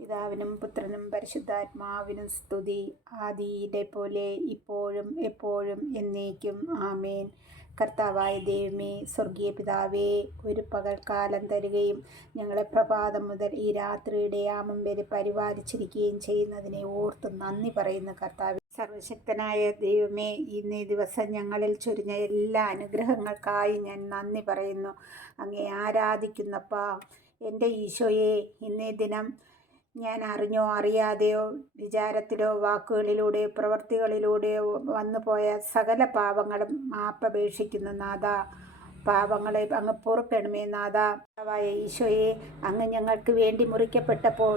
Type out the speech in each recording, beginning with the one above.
പിതാവിനും പുത്രനും പരിശുദ്ധാത്മാവിനും സ്തുതി, ആദിയിലെ പോലെ ഇപ്പോഴും എപ്പോഴും എന്നേക്കും ആമേൻ. കർത്താവായ ദൈവമേ, സ്വർഗീയ പിതാവേ, ഒരു പകൽക്കാലം തരികയും ഞങ്ങളെ പ്രഭാതം മുതൽ ഈ രാത്രിയുടെ യാമം വരെ പരിപാലിച്ചിരിക്കുകയും ചെയ്യുന്നതിനെ ഓർത്ത് നന്ദി പറയുന്നു. കർത്താവേ, സർവശക്തനായ ദൈവമേ, ഇന്നേ ദിവസം ഞങ്ങളിൽ ചൊരിഞ്ഞ എല്ലാ അനുഗ്രഹങ്ങൾക്കായി ഞാൻ നന്ദി പറയുന്നു. അങ്ങേ ആരാധിക്കുന്നപ്പാ. എൻ്റെ ഈശോയെ, ഇന്നേ ദിനം ഞാൻ അറിഞ്ഞോ അറിയാതെയോ വിചാരത്തിലോ വാക്കുകളിലൂടെയോ പ്രവൃത്തികളിലൂടെയോ വന്നുപോയ സകല പാപങ്ങളും മാപ്പപേക്ഷിക്കുന്നു നാഥ. പാപങ്ങളെ അങ്ങ് പൊറുക്കണമേ നാഥ. കർത്താവായ ഈശോയെ, അങ്ങ് ഞങ്ങൾക്ക് വേണ്ടി മുറിക്കപ്പെട്ടപ്പോൾ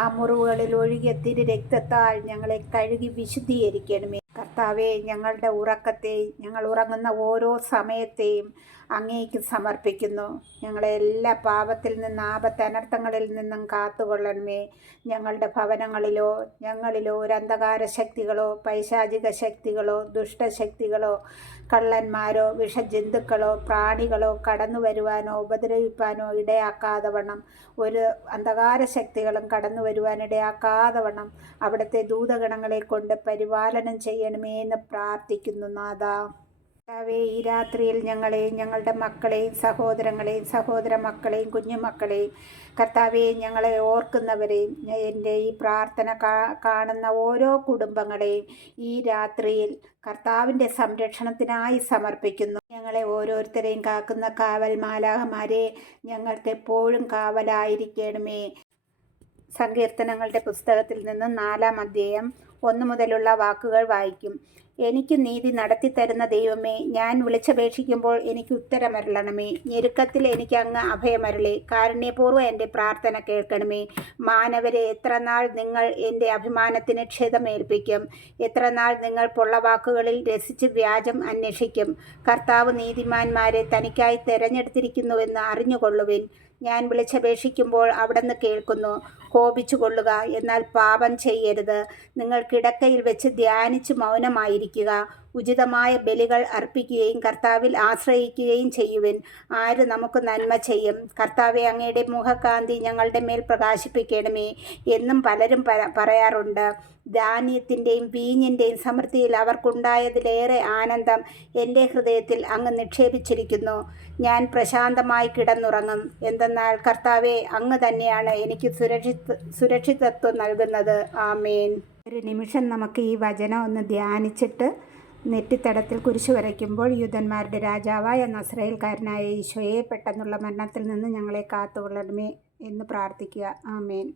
ആ മുറിവുകളിൽ ഒഴുകിയ തിരു രക്തത്താൽ ഞങ്ങളെ കഴുകി വിശുദ്ധീകരിക്കണമേ കർത്താവെ. ഞങ്ങളുടെ ഉറക്കത്തെയും ഞങ്ങൾ ഉറങ്ങുന്ന ഓരോ സമയത്തെയും അങ്ങേക്ക് സമർപ്പിക്കുന്നു. ഞങ്ങളെ എല്ലാ പാപത്തിൽ നിന്ന് ആപത്തനർത്ഥങ്ങളിൽ നിന്നും കാത്തുകൊള്ളണമേ. ഞങ്ങളുടെ ഭവനങ്ങളിലോ ഞങ്ങളിലോ ഒരു അന്ധകാര ശക്തികളോ പൈശാചിക ശക്തികളോ ദുഷ്ടശക്തികളോ കള്ളന്മാരോ വിഷജന്തുക്കളോ പ്രാണികളോ കടന്നു വരുവാനോ ഉപദ്രവിപ്പാനോ ഇടയാക്കാതെ വണ്ണം, ഒരു അന്ധകാര ശക്തികളും കടന്നു വരുവാൻ ഇടയാക്കാതെ വണ്ണം അവിടുത്തെ ദൂതഗണങ്ങളെ കൊണ്ട് പരിപാലനം ചെയ്യണമേ എന്ന് പ്രാർത്ഥിക്കുന്നു നാഥ. കർത്താവേ, ഈ രാത്രിയിൽ ഞങ്ങളെയും ഞങ്ങളുടെ മക്കളെയും സഹോദരങ്ങളെയും സഹോദര മക്കളെയും കുഞ്ഞുമക്കളെയും കർത്താവെ, ഞങ്ങളെ ഓർക്കുന്നവരെയും എൻ്റെ ഈ പ്രാർത്ഥന കാണുന്ന ഓരോ കുടുംബങ്ങളെയും ഈ രാത്രിയിൽ കർത്താവിൻ്റെ സംരക്ഷണത്തിനായി സമർപ്പിക്കുന്നു. ഞങ്ങളെ ഓരോരുത്തരെയും കാക്കുന്ന കാവൽ മാലാഖമാരെ ഞങ്ങൾക്ക് എപ്പോഴും കാവലായിരിക്കണമേ. സങ്കീർത്തനങ്ങളുടെ പുസ്തകത്തിൽ നിന്ന് 4-ാം അധ്യായം 1 മുതലുള്ള വാക്കുകൾ വായിക്കും. എനിക്ക് നീതി നടത്തിത്തരുന്ന ദൈവമേ, ഞാൻ വിളിച്ചപേക്ഷിക്കുമ്പോൾ എനിക്ക് ഉത്തരമരുളണമേ. ഞെരുക്കത്തിൽ എനിക്ക് അങ്ങ് അഭയമരുളി കാരുണ്യപൂർവ്വം എൻ്റെ പ്രാർത്ഥന കേൾക്കണമേ. മാനവരെ, എത്രനാൾ നിങ്ങൾ എൻ്റെ അഭിമാനത്തിന് ക്ഷതമേൽപ്പിക്കും? എത്രനാൾ നിങ്ങൾ പൊള്ളവാക്കുകളിൽ രസിച്ച് വ്യാജം അന്വേഷിക്കും? കർത്താവ് നീതിമാന്മാരെ തനിക്കായി തെരഞ്ഞെടുത്തിരിക്കുന്നുവെന്ന് അറിഞ്ഞുകൊള്ളുവിൻ. ഞാൻ വിളിച്ചപേക്ഷിക്കുമ്പോൾ അവിടുന്ന് കേൾക്കുന്നു. കോപിച്ചു കൊള്ളുക, എന്നാൽ പാപം ചെയ്യരുത്. നിങ്ങൾ കിടക്കയിൽ വെച്ച് ധ്യാനിച്ച് മൗനമായിരിക്കുക. ഉചിതമായ ബലികൾ അർപ്പിക്കുകയും കർത്താവിൽ ആശ്രയിക്കുകയും ചെയ്യുവിൻ. ആര് നമുക്ക് നന്മ ചെയ്യും? കർത്താവെ, അങ്ങയുടെ മുഖകാന്തി ഞങ്ങളുടെ മേൽ പ്രകാശിപ്പിക്കണമേ എന്നും പലരും പറയാറുണ്ട്. ധാന്യത്തിൻ്റെയും വീഞ്ഞിൻ്റെയും സമൃദ്ധിയിൽ അവർക്കുണ്ടായതിലേറെ ആനന്ദം എൻ്റെ ഹൃദയത്തിൽ അങ്ങ് നിക്ഷേപിച്ചിരിക്കുന്നു. ഞാൻ പ്രശാന്തമായി കിടന്നുറങ്ങും. എന്തെന്നാൽ കർത്താവെ, അങ്ങ് തന്നെയാണ് എനിക്ക് സുരക്ഷിതത്വം നൽകുന്നത്. ആമേൻ. ഒരു നിമിഷം നമുക്ക് ഈ വചനം ഒന്ന് ധ്യാനിച്ചിട്ട് നെറ്റിത്തടത്തിൽ കുരിശു വരയ്ക്കുമ്പോൾ യൂദന്മാരുടെ രാജാവായ നസ്രയേൽക്കാരനായ ഈശോയെ, പെട്ടെന്നുള്ള മരണത്തിൽ നിന്ന് ഞങ്ങളെ കാത്തുകൊള്ളണമേ എന്ന് പ്രാർത്ഥിക്കുക. ആമേൻ.